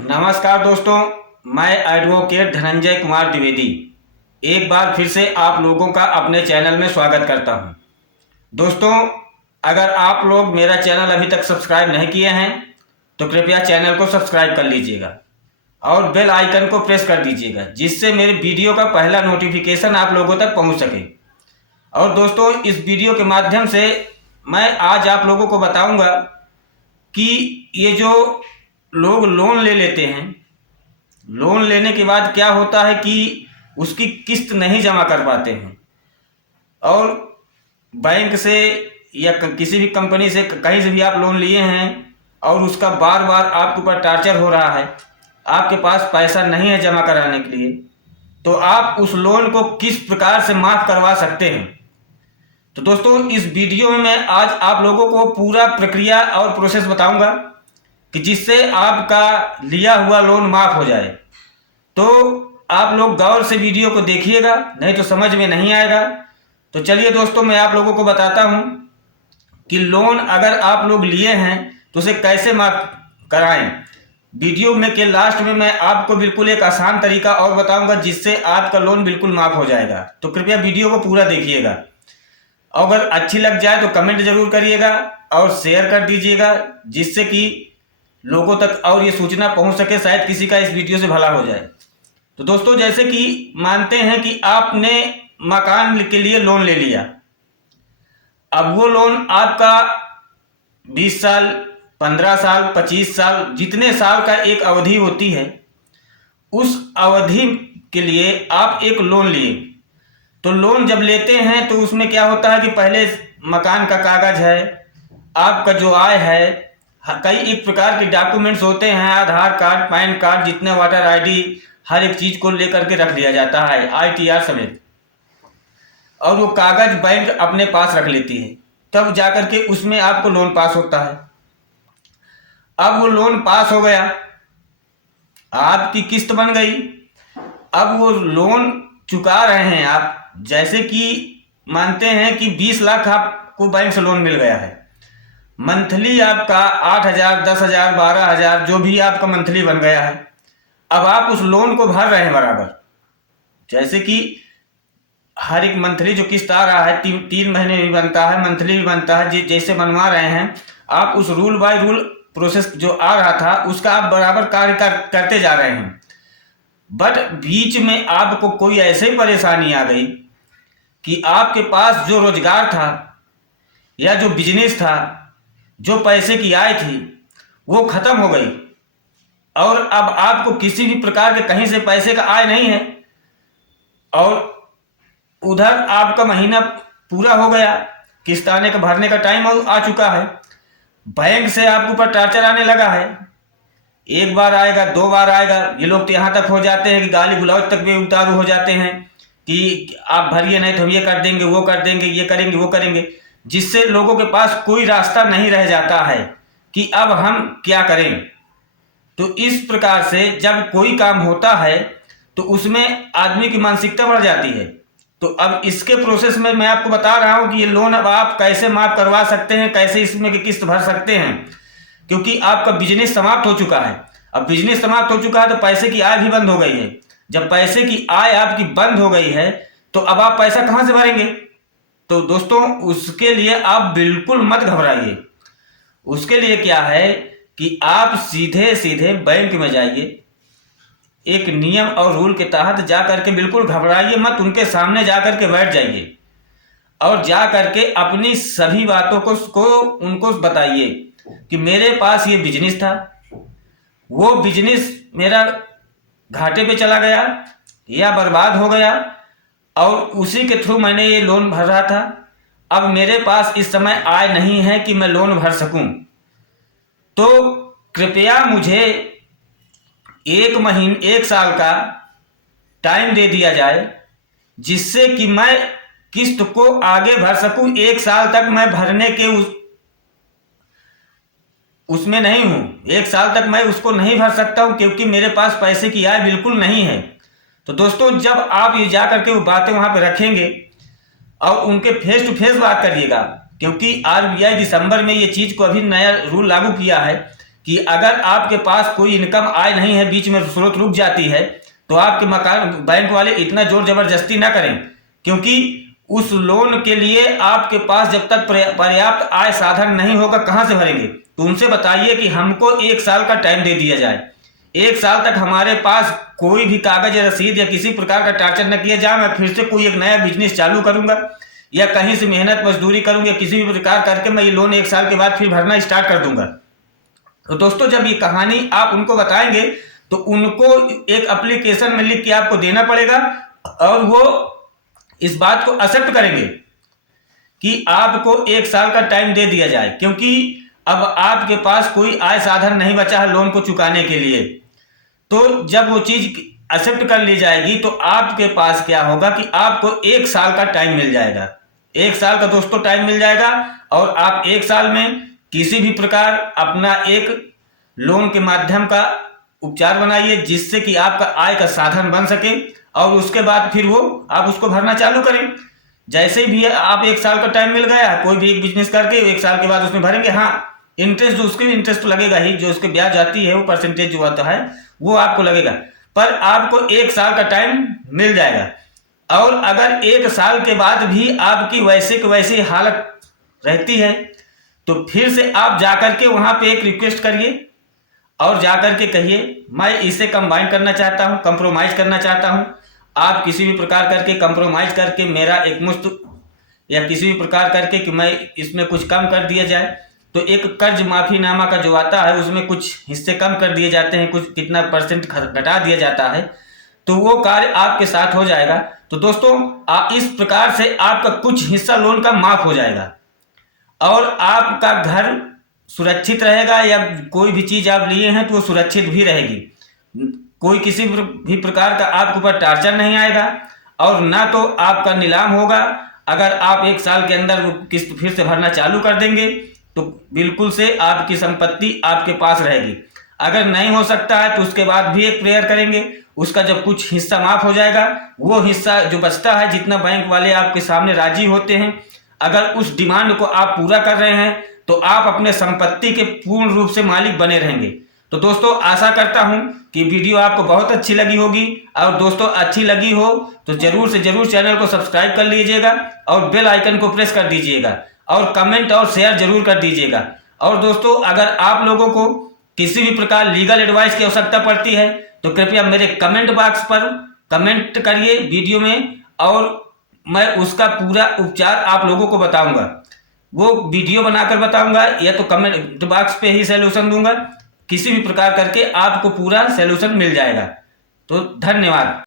नमस्कार दोस्तों, मैं एडवोकेट धनंजय कुमार द्विवेदी एक बार फिर से आप लोगों का अपने चैनल में स्वागत करता हूं। दोस्तों, अगर आप लोग मेरा चैनल अभी तक सब्सक्राइब नहीं किए हैं तो कृपया चैनल को सब्सक्राइब कर लीजिएगा और बेल आइकन को प्रेस कर दीजिएगा, जिससे मेरे वीडियो का पहला नोटिफिकेशन आप लोगों तक पहुंच सके। और दोस्तों, इस वीडियो के माध्यम से मैं आज आप लोगों को बताऊंगा कि ये जो लोग लोन ले लेते हैं, लोन लेने के बाद क्या होता है कि उसकी किस्त नहीं जमा कर पाते हैं और बैंक से या किसी भी कंपनी से, कहीं से भी आप लोन लिए हैं और उसका बार बार आपके ऊपर टार्चर हो रहा है, आपके पास पैसा नहीं है जमा कराने के लिए, तो आप उस लोन को किस प्रकार से माफ़ करवा सकते हैं। तो दोस्तों, इस वीडियो में मैं आज आप लोगों को पूरा प्रक्रिया और प्रोसेस बताऊंगा कि जिससे आपका लिया हुआ लोन माफ़ हो जाए। तो आप लोग गौर से वीडियो को देखिएगा, नहीं तो समझ में नहीं आएगा। तो चलिए दोस्तों, मैं आप लोगों को बताता हूं कि लोन अगर आप लोग लिए हैं तो उसे कैसे माफ़ कराएं। वीडियो में के लास्ट में मैं आपको बिल्कुल एक आसान तरीका और बताऊंगा जिससे आपका लोन बिल्कुल माफ़ हो जाएगा। तो कृपया वीडियो को पूरा देखिएगा। अगर अच्छी लग जाए तो कमेंट जरूर करिएगा और शेयर कर दीजिएगा, जिससे कि लोगों तक और ये सूचना पहुंच सके, शायद किसी का इस वीडियो से भला हो जाए। तो दोस्तों, जैसे कि मानते हैं कि आपने मकान के लिए लोन ले लिया। अब वो लोन आपका 20 साल, 15 साल, 25 साल, जितने साल का एक अवधि होती है, उस अवधि के लिए आप एक लोन लिए। तो लोन जब लेते हैं तो उसमें क्या होता है कि पहले मकान का कागज है, आपका जो आय है, कई एक प्रकार के डॉक्यूमेंट्स होते हैं, आधार कार्ड, पैन कार्ड, जितने वोटर आईडी, हर एक चीज को लेकर के रख दिया जाता है, ITR समेत। और वो कागज बैंक अपने पास रख लेती है, तब जाकर के उसमें आपको लोन पास होता है। अब वो लोन पास हो गया, आपकी किस्त बन गई। अब वो लोन चुका रहे हैं आप। जैसे कि मानते हैं कि 20 लाख आपको बैंक से लोन मिल गया है, मंथली आपका 8,000, 10,000, 12,000 जो भी आपका मंथली बन गया है। अब आप उस लोन को भर रहे हैं बराबर। जैसे कि हर एक मंथली जो किस्त आ रहा है, 3 महीने भी बनता है, मंथली भी बनता है, जैसे बनवा रहे हैं आप, उस रूल बाय रूल प्रोसेस जो आ रहा था उसका आप बराबर कार्य करते जा रहे हैं। बट बीच में आपको कोई ऐसी परेशानी आ गई कि आपके पास जो रोजगार था या जो बिजनेस था, जो पैसे की आय थी, वो खत्म हो गई और अब आपको किसी भी प्रकार के कहीं से पैसे का आय नहीं है और उधर आपका महीना पूरा हो गया, किस्त आने का, भरने का टाइम आ चुका है, बैंक से आपके ऊपर टार्चर आने लगा है। एक बार आएगा, 2 बार आएगा, ये लोग तो यहाँ तक हो जाते हैं कि गाली गुलौज तक भी उतारू हो जाते हैं कि आप भरिए नहीं तो हम ये कर देंगे, वो कर देंगे, ये करेंगे, वो करेंगे, जिससे लोगों के पास कोई रास्ता नहीं रह जाता है कि अब हम क्या करें। तो इस प्रकार से जब कोई काम होता है तो उसमें आदमी की मानसिकता बढ़ जाती है। तो अब इसके प्रोसेस में मैं आपको बता रहा हूं कि ये लोन अब आप कैसे माफ करवा सकते हैं, कैसे इसमें की किस्त भर सकते हैं, क्योंकि आपका बिजनेस समाप्त हो चुका है। अब बिजनेस समाप्त हो चुका है तो पैसे की आय भी बंद हो गई है। जब पैसे की आय आपकी बंद हो गई है तो अब आप पैसा कहां से भरेंगे। तो दोस्तों, उसके लिए आप बिल्कुल मत घबराइए। उसके लिए क्या है कि आप सीधे सीधे बैंक में जाइए, एक नियम और रूल के तहत जा करके, बिल्कुल घबराइए मत, उनके सामने जा करके बैठ जाइए और जा करके अपनी सभी बातों को उनको बताइए कि मेरे पास ये बिजनेस था, वो बिजनेस मेरा घाटे पे चला गया या बर्बाद हो गया और उसी के थ्रू मैंने ये लोन भर रहा था। अब मेरे पास इस समय आय नहीं है कि मैं लोन भर सकूं, तो कृपया मुझे 1 साल का टाइम दे दिया जाए, जिससे कि मैं किस्त को आगे भर सकूं। 1 साल तक मैं भरने के उसमें नहीं हूं, 1 साल तक मैं उसको नहीं भर सकता हूं क्योंकि मेरे पास पैसे की आय बिल्कुल नहीं है। तो दोस्तों, जब आप ये जा करके वो बातें वहां पे रखेंगे और उनके फेस टू फेस बात करिएगा, क्योंकि RBI दिसंबर में ये चीज को अभी नया रूल लागू किया है कि अगर आपके पास कोई इनकम आय नहीं है, बीच में स्रोत रुक जाती है, तो आपके मकान बैंक वाले इतना जोर जबरदस्ती ना करें, क्योंकि उस लोन के लिए आपके पास जब तक पर्याप्त आय साधन नहीं होगा कहां से भरेंगे। तो उनसे बताइए कि हमको 1 साल का टाइम दे दिया जाए, 1 साल तक हमारे पास कोई भी कागज या रसीद या किसी प्रकार का टार्चर न किया जाए, मैं फिर से कोई एक नया बिजनेस चालू करूंगा या कहीं से मेहनत मजदूरी करूंगा, किसी भी प्रकार करके मैं ये लोन 1 साल के बाद फिर भरना स्टार्ट कर दूंगा। तो दोस्तों, जब ये कहानी आप उनको बताएंगे तो उनको एक एप्लीकेशन में लिख के आपको देना पड़ेगा और वो इस बात को एक्सेप्ट करेंगे कि आपको 1 साल का टाइम दे दिया जाए, क्योंकि अब आपके पास कोई आय साधन नहीं बचा है लोन को चुकाने के लिए। तो जब वो चीज एक्सेप्ट कर ली जाएगी तो आपके पास क्या होगा कि आपको 1 साल का टाइम मिल जाएगा। 1 साल का दोस्तों टाइम मिल जाएगा और आप 1 साल में किसी भी प्रकार अपना एक लोन के माध्यम का उपचार बनाइए, जिससे कि आपका आय का साधन बन सके और उसके बाद फिर वो आप उसको भरना चालू करें। जैसे भी आप 1 साल का टाइम मिल गया, कोई भी एक बिजनेस करके 1 साल के बाद उसमें भरेंगे। हाँ, इंटरेस्ट जो उसके इंटरेस्ट तो लगेगा ही, जो उसके ब्याज आती है वो परसेंटेज जो आता है वो आपको लगेगा, पर आपको 1 साल का टाइम मिल जाएगा। और अगर 1 साल के बाद भी आपकी वैसे की वैसी हालत रहती है तो फिर से आप जाकर के वहां पे एक रिक्वेस्ट करिए और जाकर के कहिए मैं इसे कंबाइन करना चाहता हूं, कंप्रोमाइज करना चाहता हूं। आप किसी भी प्रकार करके कंप्रोमाइज करके मेरा एक मुश्त या किसी भी प्रकार करके कि मैं इसमें कुछ कम कर दिया जाए, तो एक कर्ज माफीनामा का जो आता है उसमें कुछ हिस्से कम कर दिए जाते हैं, कुछ कितना परसेंट घटा दिया जाता है, तो वो कार्य आपके साथ हो जाएगा। तो दोस्तों, इस प्रकार से आपका कुछ हिस्सा लोन का माफ हो जाएगा और आपका घर सुरक्षित रहेगा, या कोई भी चीज आप लिए हैं तो वो सुरक्षित भी रहेगी। कोई किसी भी प्रकार का आपके ऊपर टार्चर नहीं आएगा और ना तो आपका नीलाम होगा। अगर आप 1 साल के अंदर वो किस्त फिर से भरना चालू कर देंगे तो बिल्कुल से आपकी संपत्ति आपके पास रहेगी। अगर नहीं हो सकता है तो उसके बाद भी एक प्रेयर करेंगे, उसका जब कुछ हिस्सा माफ हो जाएगा, वो हिस्सा जो बचता है, जितना बैंक वाले आपके सामने राजी होते हैं, अगर उस डिमांड को आप पूरा कर रहे हैं तो आप अपने संपत्ति के पूर्ण रूप से मालिक बने रहेंगे। तो दोस्तों, आशा करता हूं कि वीडियो आपको बहुत अच्छी लगी होगी, और दोस्तों अच्छी लगी हो तो जरूर से जरूर चैनल को सब्सक्राइब कर लीजिएगा और बेल आइकन को प्रेस कर दीजिएगा और कमेंट और शेयर जरूर कर दीजिएगा। और दोस्तों, अगर आप लोगों को किसी भी प्रकार लीगल एडवाइस की आवश्यकता पड़ती है तो कृपया मेरे कमेंट बॉक्स पर कमेंट करिए वीडियो में, और मैं उसका पूरा उपचार आप लोगों को बताऊंगा। वो वीडियो बनाकर बताऊंगा या तो कमेंट बॉक्स पे ही सॉल्यूशन दूंगा, किसी भी प्रकार करके आपको पूरा सॉल्यूशन मिल जाएगा। तो धन्यवाद।